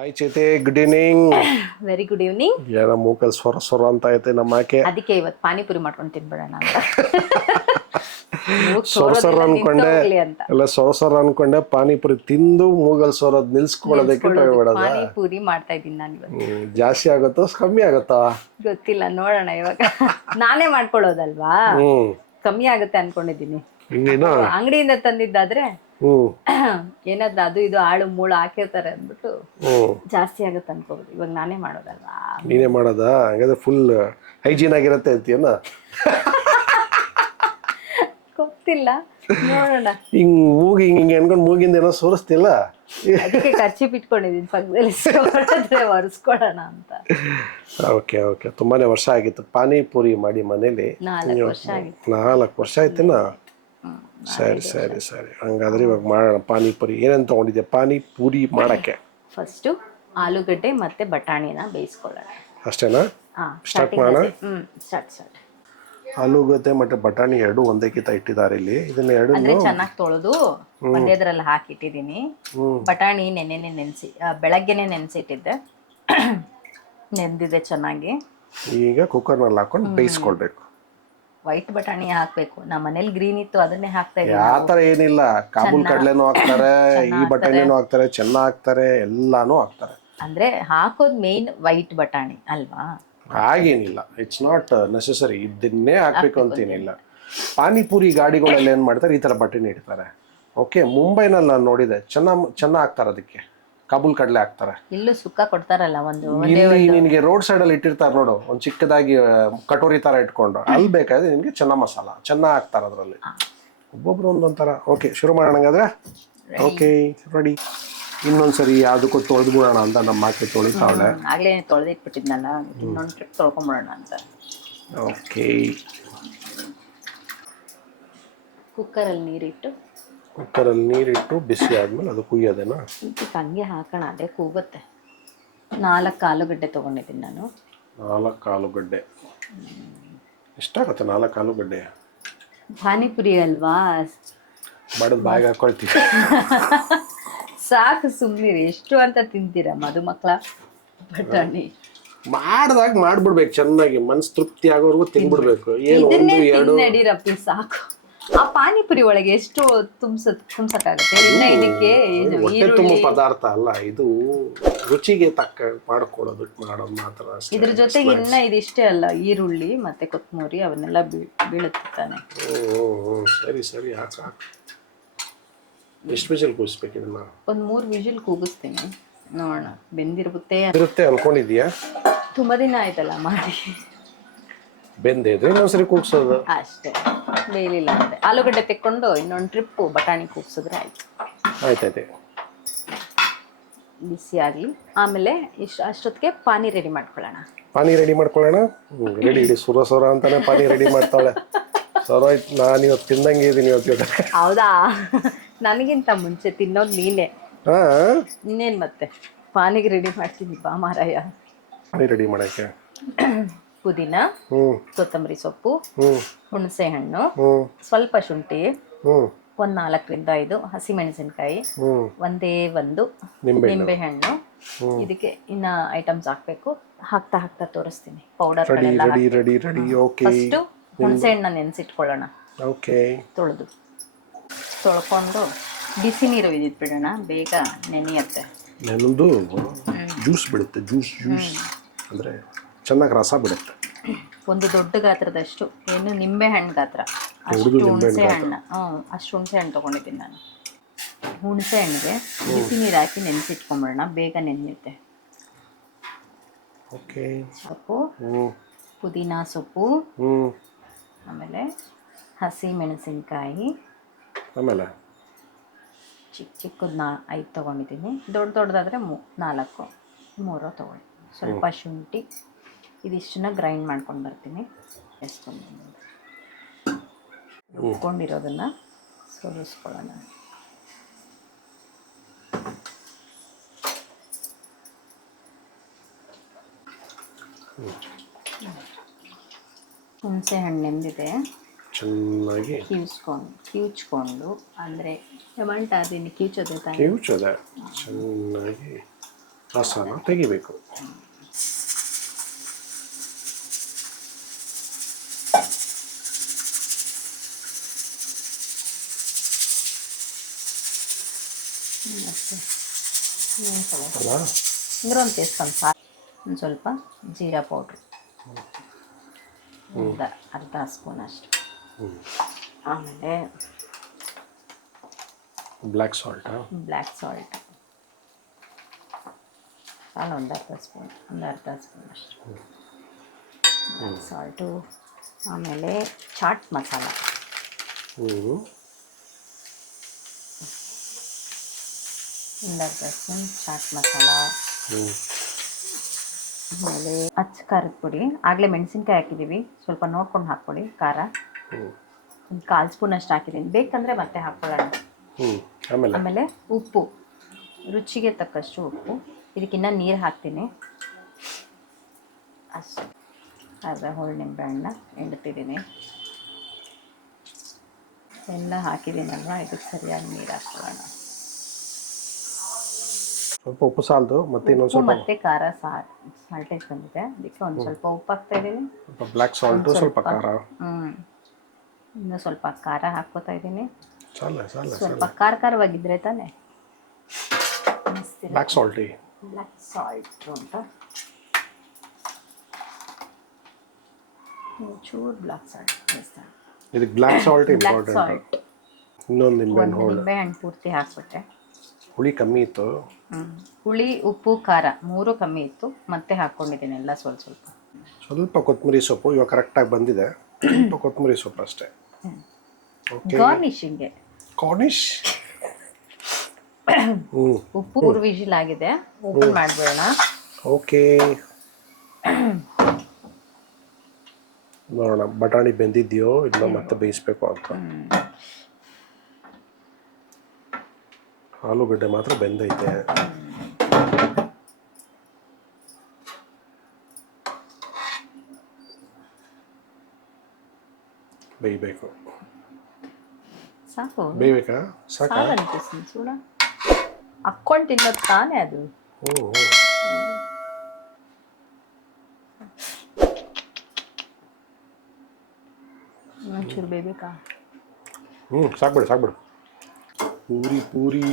Hi ಚೇತೆ, good evening. Very good evening. ಏನೋ ಮೂಕಲ್ ಸ್ವರ ಅಂತ ಐತೆ ನಮ್ಮ ಆಕೆ. ಅದಕ್ಕೆ ಇವತ್ತು ಪಾನಿಪುರಿ ಮಾಡ್ಕೊಂಡು ತಿನ್ಬಿಡೋಣ ಅಂತ. ಸೊರ ಅನ್ಕೊಂಡೆ ಅಂತ ಎಲ್ಲ ಸೊರ ಅನ್ಕೊಂಡೆ ಪಾನಿಪುರಿ ತಿಂದು ಮೂಗಲ್ ಸೊರದ್ ನಿಲ್ಸ್ಕೊಳ್ಳೋದಕ್ಕೆ ಟ್ರೈ ಮಾಡೋದ. ಪಾನಿಪುರಿ ಮಾಡ್ತಾ ಇದ್ದೀನಿ ನಾನು ಇವತ್ತು. ಜಾಸ್ತಿ ಆಗುತ್ತೋ ಕಮ್ಮಿ ಆಗುತ್ತಾ ಗೊತ್ತಿಲ್ಲ, ನೋಡೋಣ ಇವಾಗ. ನಾನೇ ಮಾಡ್ಕೊಳ್ಳೋದಲ್ವಾ, ಕಮ್ಮಿ ಆಗುತ್ತೆ ಅನ್ಕೊಂಡಿದ್ದೀನಿ. ಅಂಗಡಿಯಿಂದ ತಂದಿದ್ದಾದ್ರೆ ಏನಾದ್ರು ಅದು ಇದು ಆಳು ಮೂಳು ಹಾಕಿರ್ತಾರೆ ಅಂದ್ಬಿಟ್ಟು ಜಾಸ್ತಿ ಆಗುತ್ತೆ ಅನ್ಕೋಬೋದು. ಇವಾಗ ನಾನೇ ಮಾಡೋದಲ್ವಾ. ನೀನೇ ಮಾಡೋದ? ಹಂಗಾದ್ರೆ ಫುಲ್ ಹೈಜೀನ್ ಆಗಿರತ್ತೆ ಅಂತೀಯನ? ಗೊತ್ತಿಲ್ಲ, ನೋಡೋಣ. ಹಿಂಗ್ ಮೂಗಿ ಹಿಂಗೆ ಅನ್ಕೊಂಡು ಮೂಗಿಂದ ಏನೋ ಸೋರಿಸ್ತಿಲ್ಲ. ಅದಕ್ಕೆ ಖರ್ಚಿ ಬಿಟ್ಕೊಂಡಿದ್ದೀನಿ ಪಕ್ಕದಲ್ಲಿ, ಒರೆಸ್ಕೊಳ್ಳೋಣ ಅಂತ. Okay okay. ತುಂಬಾನೇ ವರ್ಷ ಆಗಿತ್ತು ಪಾನಿಪುರಿ ಮಾಡಿ ಮನೇಲಿ. 4 ವರ್ಷ ಆಗಿತ್ತು. 4 ವರ್ಷ ಆಯ್ತೇನ? ಸರಿ ಸರಿ ಸರಿ. ಹಂಗಾದ್ರೆ ಇವಾಗ ಮಾಡೋಣ ಪಾನಿಪುರಿ. ಏನೇನು ತಗೊಂಡಿದ್ಯಾ ಪಾನಿಪುರಿ ಮಾಡಕ್ಕೆ? ಫಸ್ಟು ಆಲೂಗಡ್ಡೆ ಮತ್ತೆ ಬಟಾಣಿನ ಬೇಯಿಸ್ಕೊಳ್ಳೋಣ. ಅಷ್ಟೇನಾ? ಸ್ಟಾರ್ಟ್ ಮಾಡೋಣ. ಸ್ಟಾರ್ಟ್. ಆಲೂಗಡ್ಡೆ ಮತ್ತೆ ಬಟಾಣಿ ಎರಡು ಒಂದೇ ಕಿತ್ತ ಇಟ್ಟಿದ್ದಾರೆ ಇಲ್ಲಿ. ಇದನ್ನ ಎರಡು ಅಂದ್ರೆ ಚೆನ್ನಾಗಿ ತೊಳೆದು ಒಂದೇದ್ರಲ್ಲಿ ಹಾಕಿಟ್ಟಿದ್ದೀನಿ. ಬಟಾಣಿ ಬೆಳಗ್ಗೆನೆ ನೆನೆಸಿಟ್ಟಿದ್ದೆ, ನೆಂದಿದೆ ಚೆನ್ನಾಗಿ. ಈಗ ಕುಕ್ಕರ್ನಲ್ಲಿ ಹಾಕೊಂಡು ಬೇಯಿಸ್ಕೊಳ್ಬೇಕು. ವೈಟ್ ಬಟಾಣಿ ಹಾಕ್ಬೇಕು. ನಮ್ಮ ಮನೇಲಿ ಗ್ರೀನ್ ಇತ್ತು, ಅದನ್ನೇ ಹಾಕ್ತಾ ಇದ್ದೀನಿ. ಆತರ ಏನಿಲ್ಲ, ಕಾಬೂಲ್ ಕಡ್ಲೆನೂ ಹಾಕ್ತಾರೆ, ಈ ಬಟಾಣಿನೂ ಹಾಕ್ತಾರೆ, ಚೆನ್ನ ಹಾಕ್ತಾರೆ, ಎಲ್ಲಾನು ಹಾಕ್ತಾರೆ. ಅಂದ್ರೆ ಹಾಕೋದ್ ಮೇನ್ ವೈಟ್ ಬಟಾಣಿ ಅಲ್ವಾ? ಹಾಗೇನಿಲ್ಲ, ಇಟ್ಸ್ ನಾಟ್ ನೆಸೆಸರಿ ಇದನ್ನೇ ಹಾಕ್ಬೇಕು ಅಂತೇನಿಲ್ಲ. ಪಾನಿಪುರಿ ಗಾಡಿಗಳೆಲ್ಲ ಏನ್ ಮಾಡ್ತಾರೆ, ಈ ತರ ಬಟಾಣಿ ಇಡ್ತಾರೆ. ಓಕೆ, ಮುಂಬೈನಲ್ಲಿ ನಾನು ನೋಡಿದೆ, ಚೆನ್ನ ಹಾಕ್ತಾರೆ, ಅದಕ್ಕೆ ಕಾಬೂಲ್ ಕಡ್ಲೆ ಹಾಕ್ತಾರೆ. ಇಲ್ಲೂ ಸುಕ್ಕ ಕೊಡ್ತಾರಲ್ಲ ಒಂದು. ಇಲ್ಲಿ ನಿನ್ಗೆ ರೋಡ್ ಸೈಡ್ ಅಲ್ಲಿ ಇಟ್ಟಿರ್ತಾರೆ ನೋಡು, ಒಂದ್ ಚಿಕ್ಕದಾಗಿ ಕಟೋರಿ ತರ ಇಟ್ಕೊಂಡು, ಅಲ್ಲಿ ಬೇಕಾದ್ರೆ ನಿನ್ಗೆ ಚೆನ್ನ ಮಸಾಲ ಚೆನ್ನ ಹಾಕ್ತಾರೆ ಅದ್ರಲ್ಲಿ. ಒಬ್ಬೊಬ್ರು ಒಂದೊಂಥರ. ಓಕೆ, ಶುರು ಮಾಡೋಣ ಹಂಗಾದ್ರೆ. Okay, ready. ಇನ್ನೊಂದ್ಸರಿ ಯಾವ್ದಕ್ಕೂ ತೊಳೆದ್ಬಿಡೋಣ ಅಂತ ನಮ್ಮ ಆಕೆ ತೊಳಿತಾವಳೆ. ಆಗ್ಲೇ ತೊಳೆದಿಟ್ಬಿಟ್ಟಿದ್ನಲ್ಲ, ಇನ್ನೊಂದು ಟ್ರಿಪ್ ತೊಳ್ಕೊಂಬಿಡೋಣ ಅಂತ. ಓಕೆ, ಕುಕ್ಕರಲ್ಲಿ ನೀರಿಟ್ಟು ಬಿಸಿ ಆದ್ಮೇಲೆ ಅದು ಕುಯ್ಯೋದೇನಾ? ಹಂಗೆ ಹಾಕೋಣ, ಅದೇ ಕೂಗುತ್ತೆ. 4 ಆಲೂಗಡ್ಡೆ ತೊಗೊಂಡಿದ್ದೀನಿ ನಾನು. 4 ಆಲೂಗಡ್ಡೆ ಎಷ್ಟಾಗುತ್ತೆ? 4 ಆಲೂಗಡ್ಡೆ ಪಾನಿಪುರಿ ಅಲ್ವಾ, ಬಡದ್ ಬಾಯಿಗೆ ಹಾಕೊಳ್ತೀವಿ. ಸಾಕು, ಸುಮ್ಮನಿರಿ. ಎಷ್ಟು ಅಂತ ತಿಂತೀರಾ ಮಧುಮಕ್ಳ? ಬಟಾಣಿ ಮಾಡ್ದಾಗ ಮಾಡ್ಬಿಡ್ಬೇಕು, ಚೆನ್ನಾಗಿ ಮನ್ಸು ತೃಪ್ತಿ ಆಗೋವರೆಗೂ ತಿನ್ಬಿಡ್ಬೇಕು. ಏನು ಒಂದು ಎರಡು ನಡೀರಪ್ಪಿ ಸಾಕು. ಆ ಪಾನಿಪುರಿ ಒಳಗೆ ಎಷ್ಟು ತುಂಬಸಕ್ಕಾಗತ್ತೆ? ಇನ್ನ ಇದಕ್ಕೆ ಹೊಟ್ಟೆ ತುಂಬ ಪದಾರ್ಥ ಅಲ್ಲ ಇದು, ರುಚಿಗೆ ತಕ್ಕ ಮಾಡೋದು ಮಾತ್ರ. ಇದ್ರ ಜೊತೆಗೆ ಇನ್ನ ಇದಿಷ್ಟೇ ಅಲ್ಲ, ಈರುಳ್ಳಿ ಮತ್ತೆ ಕೊತ್ತಂಬರಿ ಅವನ್ನೆಲ್ಲ ಬೀಳುತ್ತೆ ತಾನೆ. ಸರಿ ಸರಿ, ಹಾಕು. ಎಷ್ಟು ವಿಜಿಲ್ ಕೂಗಿಸ್ಬೇಕು ಇದನ್ನ? ಒಂದು 3 ವಿಜಿಲ್ ಕೂಗಿಸ್ತೀನಿ, ನೋಡೋಣ. ಬೆಂದಿರುತ್ತೆ ಅನ್ಕೊಂಡಿದ್ಯಾ? ತುಂಬಾ ದಿನ ಆಯ್ತಲ್ಲ ಮಾಡಿ. ಬೆಂದಿದ್ರೆ ಇನ್ನೊಂದ್ಸರಿ ಕೂಗ್ಸೋದು ಅಷ್ಟೇ, ಬೇಯಲಿಲ್ಲ ಅಂದ್ರೆ ಆಲೂಗಡ್ಡೆ ತೆಕ್ಕೊಂಡು ಇನ್ನೊಂದು ಟ್ರಿಪ್ ಬಟಾಣಿ ಕೂಗ್ಸಿದ್ರೆ ಆಯ್ತು. ಆಯ್ತೈತೆ, ಬಿಸಿ ಆಗಲಿ. ಆಮೇಲೆ ಅಷ್ಟೊತ್ತಿಗೆ ಪಾನಿ ರೆಡಿ ಮಾಡ್ಕೊಳ್ಳೋಣ. ರೆಡಿ. ಸುರ ಅಂತಾನೆ ಪಾನಿ ರೆಡಿ ಮಾಡ್ತಾಳೆ. ಸರ ಆಯ್ತು, ನಾನು ಇವತ್ತು ತಿಂದಂಗೆ ಇದೀನಿ ಇವತ್ತು. ಹೌದಾ? ನನಗಿಂತ ಮುಂಚೆ ತಿನ್ನೋದು ನೀನೆ. ಇನ್ನೇನು ಮತ್ತೆ, ಪಾನಿಗೆ ರೆಡಿ ಮಾಡ್ತೀನಿ ಬಾ ಮಾರಾಯ. ಪಾನಿ ರೆಡಿ ಮಾಡಕ್ಕೆ ಪುದೀನ, ಕೊತ್ತಂಬರಿ ಸೊಪ್ಪು, ಹುಣಸೆ ಹಣ್ಣು, ಸ್ವಲ್ಪ ಶುಂಠಿ, 4 ರಿಂದ 5 ಹಸಿಮೆಣಸಿನಕಾಯಿ, ಒಂದೇ ಒಂದು ನಿಂಬೆ ಹಣ್ಣು. ಇದಕ್ಕೆ ಇನ್ನ ಐಟಮ್ಸ್ ಹಾಕ್ಬೇಕು. ಹಾಕ್ತಾ ತೋರಿಸ್ತೀನಿ. ಪೌಡರ್ ಫಸ್ಟ್ ಹುಣಸೆ ಹಣ್ಣ ನೆನೆಸಿಟ್ಕೊಳ್ಳೋಣ. ತೊಳ್ಕೊಂಡು ಬಿಸಿ ನೀರು ಇದಿಟ್ಬಿಡೋಣ, ಬೇಗ ನೆನೆಯತ್ತೆ. ನೆನೆದು ಜ್ಯೂಸ್ ಬಿಡುತ್ತೆ. ಜ್ಯೂಸ್ ಅಂದ್ರೆ ಚೆನ್ನಾಗಿ ರಸ ಬಿಡುತ್ತೆ. ಒಂದು ದೊಡ್ಡ ಗಾತ್ರದಷ್ಟು, ಏನು ನಿಂಬೆ ಹಣ್ಣು ಗಾತ್ರ ಅಷ್ಟು ಹುಣಸೆ ಹಣ್ಣು. ಅಷ್ಟು ಹುಣಸೆ ಹಣ್ಣು ತೊಗೊಂಡಿದ್ದೀನಿ ನಾನು. ಹುಣಸೆ ಹಣ್ಣಿಗೆ ಬಿಸಿ ನೀರು ಹಾಕಿ ನೆನೆಸಿಟ್ಕೊಂಬಿಡೋಣ, ಬೇಗ ನೆನೆಯುತ್ತೆ. ಸೊಪ್ಪು, ಪುದೀನ ಸೊಪ್ಪು, ಆಮೇಲೆ ಹಸಿ ಮೆಣಸಿನ್ಕಾಯಿ, ಆಮೇಲೆ ಚಿಕ್ಕದನ್ನ 5 ತೊಗೊಂಡಿದ್ದೀನಿ. ದೊಡ್ಡದಾದರೆ 4, 3 ತೊಗೊಳ್ಳಿ. ಸ್ವಲ್ಪ ಶುಂಠಿ, ಇದಿಷ್ಟನ್ನ ಗ್ರೈಂಡ್ ಮಾಡ್ಕೊಂಡು ಬರ್ತೀನಿ. ರುಬ್ಕೊಂಡಿರೋದನ್ನು ಸೋರಿಸ್ಕೊಳ್ಳೋಣ. ಹುಣಸೆ ಹಣ್ಣು ನೆಂದಿದೆ, ಚೆನ್ನಾಗಿ ಕಿವುಚ್ಕೊಂಡು ಅಂದರೆ ಟೊಮೆಟೊ ಅದನ್ನು ಕಿವುಚೋದೆ ತಾನೆ, ಕಿವುಚೋದೆ ಚೆನ್ನಾಗಿ ರಸನ ತೆಗಿಬೇಕು. ಮತ್ತೆ ಇನ್ನೊಂದು ಅಲ್ಲ ಒಂದು ಟೇಸ್ಕೊಂಡು ಸಾಕು. ಒಂದು ಸ್ವಲ್ಪ ಜೀರಾ ಪೌಡ್ರು, ಅರ್ಧ ಸ್ಪೂನ್ ಅಷ್ಟು. ಆಮೇಲೆ ಬ್ಲ್ಯಾಕ್ ಸಾಲ್ಟಾ? ಬ್ಲ್ಯಾಕ್ ಸಾಲ್ಟ್ ಒಂದು ಅರ್ಧ ಸ್ಪೂನ್ ಅಷ್ಟು ಬ್ಲ್ಯಾಕ್ ಸಾಲ್ಟು. ಆಮೇಲೆ ಚಾಟ್ ಮಸಾಲ ಒಂದು ಅರ್ಧ ಸ್ಪೂನ್ ಚಾಟ್ ಮಸಾಲ. ಆಮೇಲೆ ಅಚ್ಚ ಖಾರದ ಪುಡಿ, ಆಗಲೇ ಮೆಣಸಿನ್ಕಾಯಿ ಹಾಕಿದ್ದೀವಿ, ಸ್ವಲ್ಪ ನೋಡ್ಕೊಂಡು ಹಾಕ್ಕೊಳ್ಳಿ ಖಾರ. ಒಂದು 1/4 ಸ್ಪೂನ್ ಅಷ್ಟು ಹಾಕಿದ್ದೀನಿ, ಬೇಕಂದರೆ ಮತ್ತೆ ಹಾಕ್ಕೊಳ್ಳೋಣ. ಆಮೇಲೆ ಉಪ್ಪು, ರುಚಿಗೆ ತಕ್ಕಷ್ಟು ಉಪ್ಪು. ಇದಕ್ಕಿನ್ನ ನೀರು ಹಾಕ್ತೀನಿ ಅಷ್ಟು. ಅರ್ಧ ಹೋಳು ನಿಂಬೆಹಣ್ಣ ಹಿಂಡ್ತಿದ್ದೀನಿ. ಎಲ್ಲ ಹಾಕಿದ್ದೀನಲ್ವ, ಇದಕ್ಕೆ ಸರಿಯಾಗಿ ನೀರು ಹಾಕ್ಕೊಳ್ಳೋಣ. ಸ್ವಲ್ಪ ಉಪ್ಪು ಸಾಲದು, ಮತ್ತೆ ಇನ್ನೊಂದು ಸ್ವಲ್ಪ ಮತ್ತೆ ಖಾರ ಸಾಲ್ಟೇಜ್ ಬಂದಿದೆ, ಅದಕ್ಕೆ ಒಂದು ಸ್ವಲ್ಪ ಉಪ್ಪು ಹಾಕ್ತಾ ಇದ್ದೀನಿ. ಬ್ಲ್ಯಾಕ್ ಸಾಲ್ಟು, ಸ್ವಲ್ಪ ಖಾರ. ಇನ್ನು ಸ್ವಲ್ಪ ಖಾರ ಹಾಕ್ಕೋತಾ ಇದ್ದೀನಿ. ಸ್ವಲ್ಪ ಸಾಲ ಖಾರವಾಗಿದ್ರೆ ತಾನೆ ಬ್ಲ್ಯಾಕ್ ಸಾಲ್ಟಿ. ಬ್ಲ್ಯಾಕ್ ಸಾಲ್ಟ್ ಅಂತ ಚೂರು ಬ್ಲ್ಯಾಕ್ ಸಾಲ್ಟ್. ಇದಕ್ಕೆ black salt black important. Salt ಇನ್ನೊಂದು ನಿಂಬೆಹಣ್ಣು ಪೂರ್ತಿ ಹಾಕ್ಬಿಟ್ಟೆ. ಹುಳಿ ಕಮ್ಮಿ ಇತ್ತು. ಹುಳಿ, ಉಪ್ಪು, ಖಾರ 3 ಕಮ್ಮಿ ಇತ್ತು, ಮತ್ತೆ ಹಾಕ್ಕೊಂಡಿದ್ದೀನಿ ಎಲ್ಲ ಸ್ವಲ್ಪ ಕೊತ್ತಂಬರಿ ಸೊಪ್ಪು ಇವಾಗ ಕರೆಕ್ಟಾಗಿ ಬಂದಿದೆ. ಸ್ವಲ್ಪ ಕೊತ್ತಂಬರಿ ಸೊಪ್ಪು ಅಷ್ಟೇ. ಗಾರ್ನಿಶಿಂಗ್ಗೆ ಕಾರ್ನಿಶ್. ಉಪ್ಪು 3 ವಿಜಿಲ್ ಆಗಿದೆ, ಓಪನ್ ಮಾಡ್ಬೇಡ. ಓಕೆ, ನೋಡೋಣ ಬಟಾಣಿ ಬೆಂದಿದೆಯೋ ಇಲ್ಲ ಮತ್ತೆ ಬೇಯಿಸ್ಬೇಕು ಅಂತ. ಆಲೂಗಡ್ಡೆ ಮಾತ್ರ ಬೆಂದೈತೆ. ಬೇಯಬೇಕು. ಸಾಕು, ಬೇಯಬೇಕಾ? ಸಾಕಾ? ಸುಡ ಹಾಕ್ಕೊಂಡು ತಿನ್ನೋದು ತಾನೇ ಅದು. ಒಂಚೂರು ಬೇಯಬೇಕಾ? ಸಾಕ್ಬಿಡು. ಪೂರಿ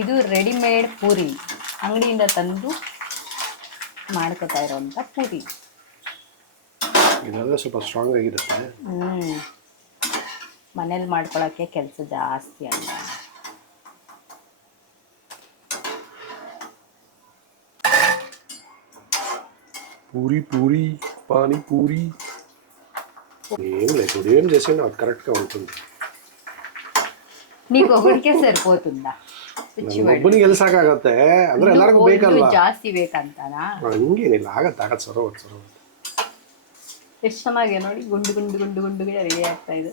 ಇದು ರೆಡಿಮೇಡ್ ಪೂರಿ, ಅಂಗಡಿಯಿಂದ ತಂದು ಮಾಡ್ಕೊತಾ ಇರೋಂಥ ಪೂರಿ. ಇದೆಲ್ಲ ಸ್ವಲ್ಪ ಸ್ಟ್ರಾಂಗ್ ಆಗಿರುತ್ತೆ. ಮನೇಲಿ ಮಾಡ್ಕೊಳಕ್ಕೆ ಕೆಲಸ ಜಾಸ್ತಿ ಅಲ್ಲ. पूरी पानी पूरी ఏం లేదు, ఉదయం చేసేనా అది కరెక్ట్గా ఉంటుంది. నీకు ఒకటికే సరిపోతుందా? ಒಬ್ಬನಿಗೆ ಎಲ್ಲಿ ಸಾಕಾಗತ್ತೆ ಅಂದ್ರೆ ಎಲ್ಲರಿಗೂ ಬೇಕಲ್ವಾ? ಜಾಸ್ತಿ ಬೇಕಂತಾನಾ? ಹಂಗೇನಿಲ್ಲ, ಆಗತ್ತೆ ಸರೋವರ್. ಎಷ್ಟು ಚೆನ್ನಾಗಿ ನೋಡಿ, ಗುಂಡುಗೆ ರೆಡಿ ಆಗ್ತಾ ಇದೆ.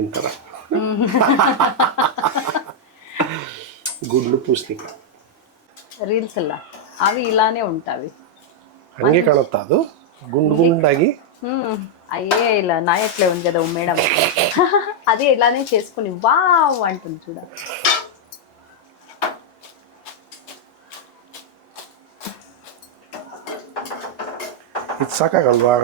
ಇಂತರ గుడ్లు పూస్తిక ರೀಲ್ಸ್ ಅಲ್ಲ ಅవి ಇಲ್ಲಾನೇ ಉಂಟವಿ. ಹಂಗೆ ಕಾಣುತ್ತಾ ಅದು గుండాಗಿ? అయ్యే ఇలా నాయట్లే ఉంది కదా మేడం, అదే ఇలానే చేసుకుని వావ్ అంటుంది చూడ. ಇದು ಸಾಕಾಗಲ್ವಾ?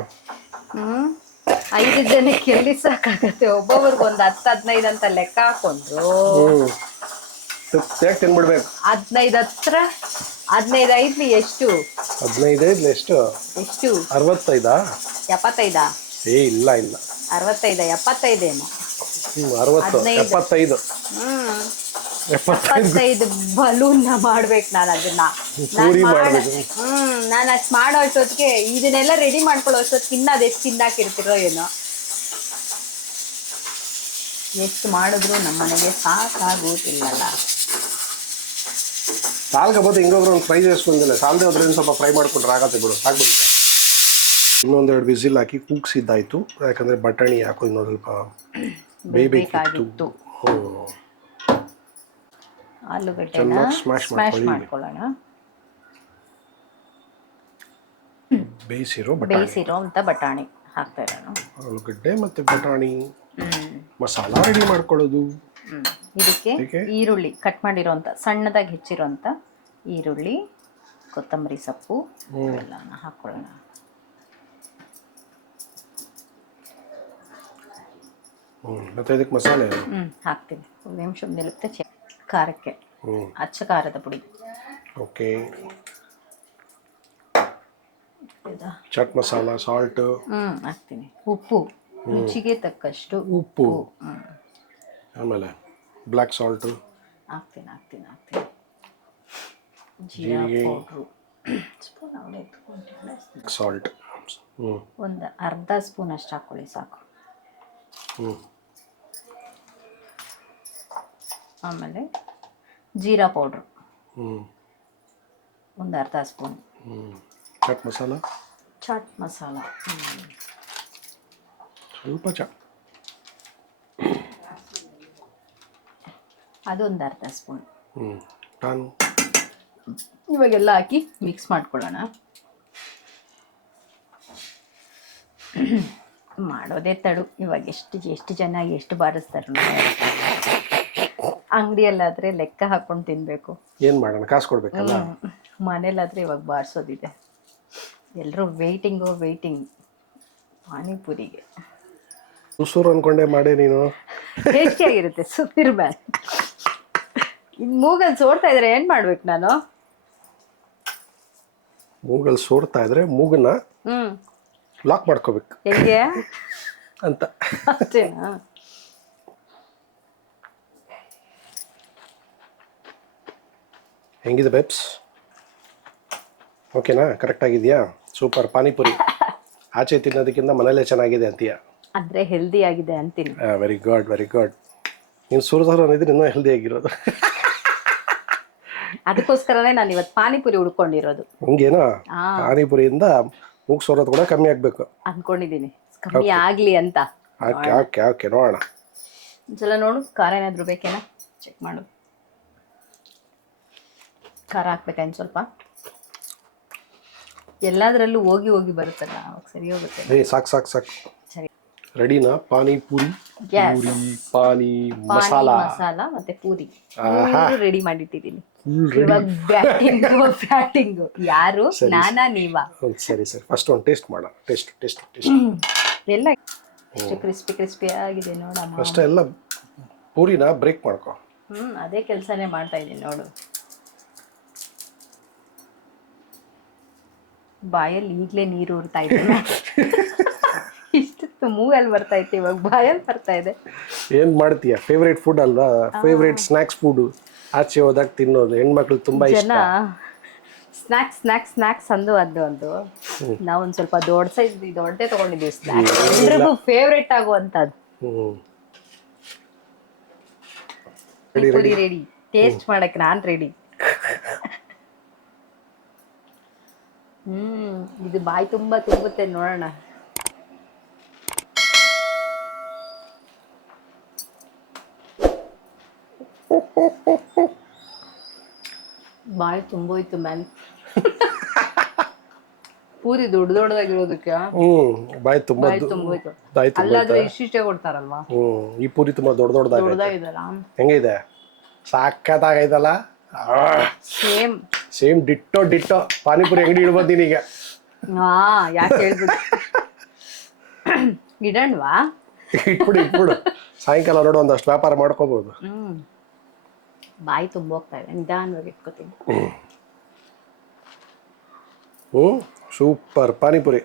5 ಜನಕ್ಕೆ ಎಲ್ಲಿ ಸಾಕಾಗತ್ತೆ? ಒಬ್ಬೊಬ್ರಿಗೆ ಒಂದು 10-15 ಅಂತ ಲೆಕ್ಕ ಹಾಕೊಂಡ್ರು ತಿನ್ಬಿಡ್ಬೇಕು. 15 ಹತ್ರ 15 ಐದ್ಲಿ ಎಷ್ಟು? 15 ಎಷ್ಟು? 65? 75? ಇಲ್ಲ 65 75 ಏನೋ. 75 ಬಲೂನ್ ಮಾಡ್ಬೇಕು ನಾನು ಅದನ್ನ. ನಾನು ಅಷ್ಟು ಮಾಡೋ ಅಷ್ಟೊತ್ತಿಗೆ ಇದನ್ನೆಲ್ಲ ರೆಡಿ ಮಾಡ್ಕೊಳ್ಳೋ ಅಷ್ಟೊತ್ತಿಗೆ ಇನ್ನ ಅದೆಷ್ಟು ತಿನ್ನಾಕಿರ್ತಿರೋ ಏನೋ. ಎಷ್ಟು ಮಾಡಿದ್ರು ನಮ್ಮ ಮನೆಗೆ ಸಾಕಾಗೋದಿಲ್ಲಲ್ಲ. ಸಾಲ್ಗಬೋದು ಹಿಂಗೋಗ್ರೆ ಒಂದು ಫ್ರೈ చేసుకుంದಿಲ್ಲ, ಸಾಲದೆ ಹೋದ್ರೆ ಸ್ವಲ್ಪ ಫ್ರೈ ಮಾಡ್ಕೊಂಡ್ರೆ ಆಗತ್ತೆ ಬಿಡು. ಸಾಕ್ಬಿಡಿ. ಇನ್ನೊಂದೆರಡು ವಿಸಿಲ್ ಹಾಕಿ ಕೂಗ್ಸಿದ್ದಾಯ್ತು, ಯಾಕಂದ್ರೆ ಬಟಾಣಿ ಹಾಕೋ ಇನ್ನೊಂದು ಸ್ವಲ್ಪ ಬೇಯಬೇಕಿತ್ತು. ಆಲೂಗಡ್ಡೆನ ಸ್ಮ್ಯಾಶ್ ಮಾಡ್ಕೊಳ್ಳೋಣ. ಬೇಯಿಸಿರೋ ಅಂತ ಬಟಾಣಿ ಹಾಕ್ತಾ ಇರೋಣ. ಆಲೂಗಡ್ಡೆ ಮತ್ತು ಬಟಾಣಿ ಹ್ಮ್ ಮಸಾಲ ರೆಡಿ ಮಾಡ್ಕೊಳ್ಳೋದು. ಇದಕ್ಕೆ ಈರುಳ್ಳಿ ಕಟ್ ಮಾಡಿರೋಂಥ ಸಣ್ಣದಾಗಿ ಹೆಚ್ಚಿರೋಂಥ ಈರುಳ್ಳಿ, ಕೊತ್ತಂಬರಿ ಸೊಪ್ಪು ಎಲ್ಲನ ಹಾಕ್ಕೊಳ್ಳೋಣ. ಮತ್ತೆ ಇದಕ್ಕೆ ಮಸಾಲೆ ಹಾಕ್ತೀನಿ. ಒಂದು ನಿಮಿಷ ನಿಲ್ಲುತ್ತೆ. ಖಾರಕ್ಕೆ ಅಚ್ಚ ಖಾರದ ಪುಡಿ. ಓಕೆ. ಚಾಟ್ ಮಸಾಲ, ಸಾಲ್ಟ್ ಹಾಕ್ತೀನಿ. ಉಪ್ಪು ರುಚಿಗೆ ತಕ್ಕಷ್ಟು ಉಪ್ಪು. ಆಮೇಲೆ ಬ್ಲ್ಯಾಕ್ ಸಾಲ್ಟು ಹಾಕ್ತೀನಿ. ಜೀರಿಗೆ ಪೌಡ್ರು ಸ್ಪೂನ್ ಅವಳೆ ಎತ್ಕೊಂಡಿಲ್ಲ. ಸಾಲ್ಟ್ ಒಂದು ಅರ್ಧ ಸ್ಪೂನ್ ಅಷ್ಟು ಹಾಕ್ಕೊಳ್ಳಿ ಸಾಕು. ಆಮೇಲೆ ಜೀರಾ ಪೌಡ್ರು ಒಂದು ಅರ್ಧ ಸ್ಪೂನ್. ಚಾಟ್ ಮಸಾಲ ಸ್ವಲ್ಪ ಅದೊಂದು ಅರ್ಧ ಸ್ಪೂನ್. ಇವಾಗೆಲ್ಲ ಹಾಕಿ ಮಿಕ್ಸ್ ಮಾಡ್ಕೊಳ್ಳೋಣ. ಮಾಡೋದೇ ತಡು. ಇವಾಗ ಎಷ್ಟು ಚೆನ್ನಾಗಿ ಎಷ್ಟು ಬಾರಿಸ್ತಾರೆ. ಅಂಗಡಿಯಲ್ಲಾದರೆ ಲೆಕ್ಕ ಹಾಕೊಂಡು ತಿನ್ನಬೇಕು. ಏನು ಮಾಡೋಣ, ಕಾಸು ಕೊಡ್ಬೇಕಲ್ಲ. ಮನೇಲಾದರೆ ಇವಾಗ ಬಾರಿಸೋದಿದೆ. ಎಲ್ಲರೂ ವೆಯ್ಟಿಂಗ್ ಪಾನಿಪುರಿಗೆ. ಉಸೂರು ಅನ್ಕೊಂಡೆ ಮಾಡಿ ನೀನು. ಟೇಸ್ಟಿಯಾಗಿರುತ್ತೆ. ಸುತ್ತಿರ್ಬಾರ್ದು. ಮೂಗಲ್ಲಿ ಸೋಡ್ತಾ ಇದ್ರೆ ಏನು ಮಾಡ್ಬೇಕು ನಾನು? ಮೂಗಲ್ಲಿ ಸೋಡ್ತಾ ಇದ್ರೆ ಮೂಗನ್ನ ಲಾಕ್ ಮಾಡ್ಕೋಬೇಕು. ಹೆಂಗೆ ಅಂತ ಅಷ್ಟೇನಾ? ಹೆಂಗಿದೆ ಬೆಪ್ಸ್? ಓಕೆನಾ? ಕರೆಕ್ಟ್ ಆಗಿದೆಯಾ? ಸೂಪರ್. ಪಾನಿಪುರಿ ಆಚೆ ತಿನ್ನೋದಕ್ಕಿಂತ ಮನೇಲೇ ಚೆನ್ನಾಗಿದೆ ಅಂತೀಯ? ಅಂದರೆ ಹೆಲ್ದಿ ಆಗಿದೆ ಅಂತೀನಿ. Very good. ನೀನು ಸೂರ್ಯಧರ ಇದ್ರೆ ಇನ್ನೂ ಹೆಲ್ದಿ ಆಗಿರೋದು. ಅದಕ್ಕೋಸ್ಕರನೇ ನಾನು ಇವತ್ತು ಪಾನಿಪುರಿ ಹುಡ್ಕೊಂಡಿರೋದು. ಹಂಗೇನಾ? ಪಾನಿಪುರಿಯಿಂದ ಮೂಗು ಸೋರೋದು ಕೂಡ ಕಮ್ಮಿ ಆಗಬೇಕು ಅಂದ್ಕೊಂಡಿದ್ದೀನಿ. ಕಮ್ಮಿ ಆಗಲಿ ಅಂತ. ಓಕೆ ನೋಡೋಣ. ಒಂದ್ಸಲ ನೋಡು. ಖಾರ ಏನಾದರೂ ಬೇಕೇನಾ ಚೆಕ್ ಮಾಡು. ಖಾರ ಹಾಕ್ಬೇಕಾಯ್ತು ಸ್ವಲ್ಪ. ಎಲ್ಲದರಲ್ಲೂ ಹೋಗಿ ಬರುತ್ತಲ್ಲ, ಅವಾಗ ಸರಿ ಹೋಗುತ್ತೆ. ಸಾಕು ಸರಿ, ರೆಡಿನಾ? ಪಾನಿಪುರಿ, ಪಾನಿ ಮಸಾಲ ಮತ್ತೆ ಪೂರಿ ರೆಡಿ ಮಾಡಿಟ್ಟಿದ್ದೀನಿ. ಇವಾಗ ಬ್ಯಾಟಿಂಗು ಯಾರು, ನಾನಾ ನೀವಾ? ಸರಿ ಫಸ್ಟ್ ಒಂದು ಟೇಸ್ಟ್ ಮಾಡೋಣ. ಟೇಸ್ಟ್ ಎಲ್ಲ ಎಷ್ಟು ಕ್ರಿಸ್ಪಿ ಆಗಿದೆ ನೋಡಮ್ಮ. ಫಸ್ಟ್ ಎಲ್ಲ ಪೂರಿನ ಬ್ರೇಕ್ ಮಾಡ್ಕೊ. ಅದೇ ಕೆಲಸನೇ ಮಾಡ್ತಾ ಇದ್ದೀನಿ ನೋಡು. ಬಾಯಲ್ಲಿ ಈಗಲೇ ನೀರು ಉರ್ತಾ ಇದೆ. ಇಷ್ಟು ಮೂಗಲ್ಲಿ ಬರ್ತಾ ಇತ್ತು, ಇವಾಗ ಬಾಯಲ್ಲಿ ಬರ್ತಾ ಇದೆ. ಏನು ಮಾಡ್ತೀಯ? ಫೇವ್ರೇಟ್ ಫುಡ್ ಅಲ್ವಾ? Favourite snacks food. ಆಚೆ ಹೋದಾಗ ತಿನ್ನೋದು ಹೆಣ್ಮಕ್ಳು ತುಂಬಾ ಇಷ್ಟ. ಜನ ಸ್ನ್ಯಾಕ್ಸ್ ಅಂದು ಒಂದು ನಾವೊಂದು ಸ್ವಲ್ಪ ದೊಡ್ಡ ಸೈಜ್ ದೊಡ್ಡದೇ ತಗೊಂಡಿದ್ದೀವಿ. ಸ್ನ್ಯಾಕ್ಸ್ ಎಲ್ರಿಗೂ ಫೇವ್ರೇಟ್ ಆಗುವಂಥದ್ದು. ರೆಡಿ ಟೇಸ್ಟ್ ಮಾಡಕ್ಕೆ ನಾನು ರೆಡಿ. ಇದು ಬಾಯಿ ತುಂಬಾ ತುಂಬುತ್ತೆ, ನೋಡೋಣ. ಬಾಯಿ ತುಂಬೋಯ್ತು ಮ್ಯಾನ್. ಪೂರಿ ದೊಡ್ಡದಾಗಿರೋದಕ್ಕೆ ಬಾಯಿ ತುಂಬೋಯ್ತು. ಅಲ್ಲಾದ್ರೆ ಇಷ್ಟೇ ಕೊಡ್ತಾರಲ್ವಾ? ಈ ಪೂರಿ ತುಂಬಾ ದೊಡ್ಡದಾಗಿದಲ್ಲ. ಹೆಂಗಿದೆ? ಸಾಕತ್ತಾಗೈತಲ್ಲ. ಸೇಮ್ ಡಿಟ್ಟೋ ಪಾನಿಪುರಿ ಅಂಗಡಿ ಇಡ್ಬೋದು ನೀನೀಗ. ಯಾಕೆ ಹೇಳ್ಬಿಟ್ಟು ಇಡಣ್ವಾ? ಇಟ್ಬಿಡು. ಸಾಯಂಕಾಲ ನೋಡು, ಒಂದಷ್ಟು ವ್ಯಾಪಾರ ಮಾಡ್ಕೋಬಹುದು. ಬಾಯಿ ತುಂಬೋಗ್ತಾ ಇದೆ, ನಿಧಾನವಾಗಿ ಇಟ್ಕೋತೀನಿ. ಸೂಪರ್ ಪಾನಿಪುರಿ.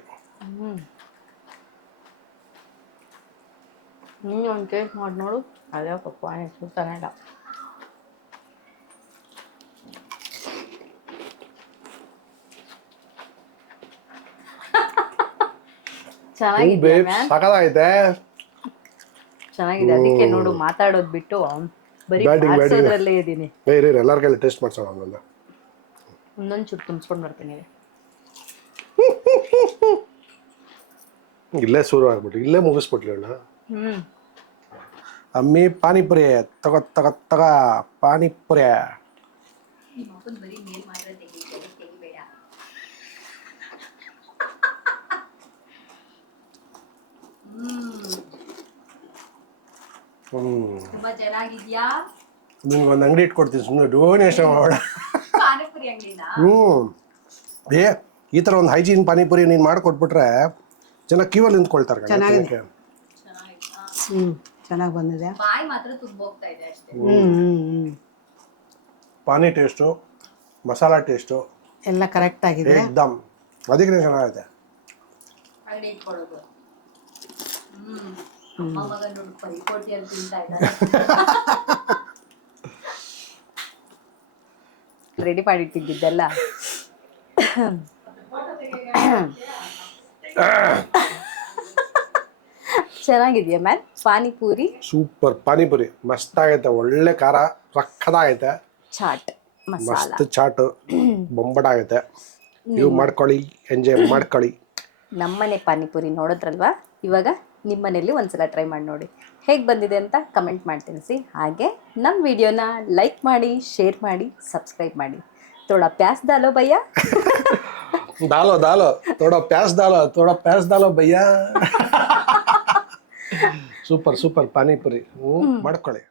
ಒಂದು ಟೇಸ್ಟ್ ಮಾಡಿ ನೋಡು. ಅದೇ ಪಪ್ಪ ಸುತ್ತಾನೆ ಇಲ್ಲ. ಚೆನ್ನಾಗಿದೆ, ಅದಕ್ಕೆ ನೋಡು ಮಾತಾಡೋದು ಬಿಟ್ಟು ಬರೀ ಬಾರ್ಸೋದ್ರಲ್ಲೇ ಇದ್ದೀನಿ. ಎಲ್ಲರ ಕೈಲಿ ಟೇಸ್ಟ್ ಮಾಡ್ಸೋಣ. ಒಂದೊಂದು ಚೂರು ತುಂಬಿಸ್ಕೊಂಡು ಬರ್ತೀನಿ. ಇಲ್ಲೇ ಶುರು ಆಗ್ಬಿಟ್ಟು ಇಲ್ಲೇ ಮುಗಿಸ್ಬಿಟ್ಲಿ ಅಣ್ಣ. ಅಮ್ಮಿ ಪಾನಿಪುರಿ ತಗ ಪಾನಿಪುರಿ. ತುಂಬಾ ಚೆನ್ನಾಗಿದ್ಯಾ? ನಿಮ್ಗೆ ಒಂದು ಅಂಗಡಿ ಇಟ್ಕೊಡ್ತೀನಿ ಸುಮ್ಮನೆ ಡೊನೇಷನ್ ಮಾಡೋಣ. ಪಾನಿಪುರಿ ಅಂಗಡಿನಾ? ಏ ಈ ಥರ ಒಂದು ಹೈಜೀನ್ ಪಾನಿಪುರಿ ನೀನು ಮಾಡಿಕೊಟ್ಬಿಟ್ರೆ ಜನ ಕ್ಯೂವಲ್ಲಿ ನಿಂತ್ಕೊಳ್ತಾರೆ. ಚೆನ್ನಾಗಿತ್ತಾ? ಚೆನ್ನಾಗಿ ಬಂದಿದೆ. ಬಾಯಿ ಮಾತ್ರ ತುಂಬೋಗ್ತಾ ಇದೆ ಅಷ್ಟೇ. ಪಾನಿ ಟೇಸ್ಟು, ಮಸಾಲ ಟೇಸ್ಟು ಎಲ್ಲ ಕರೆಕ್ಟ್ ಆಗಿದೆ. ಏಕ್ದಮ್ ಅದಕ್ಕೆ ಚೆನ್ನಾಗೈತೆ. ಅಂಗಡಿ ಇಟ್ಕೊಳ್ಳೋದು. ಅಮ್ಮ ಮಗ ನೋಡಿ ಪೈಪೋಟಿಯಲ್ಲಿ ತಿಂತಾ ಇದ್ದಾರೆ. ರೆಡಿ ಮಾಡಿಟ್ಟಿದ್ದೆಲ್ಲ ಚೆನ್ನಾಗಿದೆಯಾ ಮ್ಯಾಮ್ ಪಾನಿಪುರಿ? ಸೂಪರ್ ಪಾನಿಪುರಿ ಮಸ್ತ್ ಆಗೈತೆ, ಒಳ್ಳೆ ಖಾರ ರಕ್ಕದಾಗೈತೆ, ಚಾಟ್ ಮಸಾಲ ಮಸ್ತ್ ಚಾಟ್ ಬೊಂಬಡಾಗೈತೆ. ನೀವು ಮಾಡ್ಕೊಳ್ಳಿ, ಎಂಜಾಯ್ ಮಾಡ್ಕೊಳ್ಳಿ. ನಮ್ಮನೆ ಪಾನಿಪುರಿ ನೋಡಿದ್ರಲ್ವಾ, ಇವಾಗ ನಿಮ್ಮನೇಲಿ ಒಂದ್ಸಲ ಟ್ರೈ ಮಾಡಿ ನೋಡಿ ಹೇಗೆ ಬಂದಿದೆ ಅಂತ ಕಮೆಂಟ್ ಮಾಡಿ ತಿಳಿಸಿ. ಹಾಗೆ ನಮ್ಮ ವಿಡಿಯೋನ ಲೈಕ್ ಮಾಡಿ, ಶೇರ್ ಮಾಡಿ, ಸಬ್ಸ್ಕ್ರೈಬ್ ಮಾಡಿ. ಥೋड़ा प्यास डालो भैया. डालो डालो थोड़ा प्यास डालो भैया. ಸೂಪರ್ ಸೂಪರ್ ಪಾನಿಪುರಿ ಮಾಡ್ಕೊಳ್ಳಿ.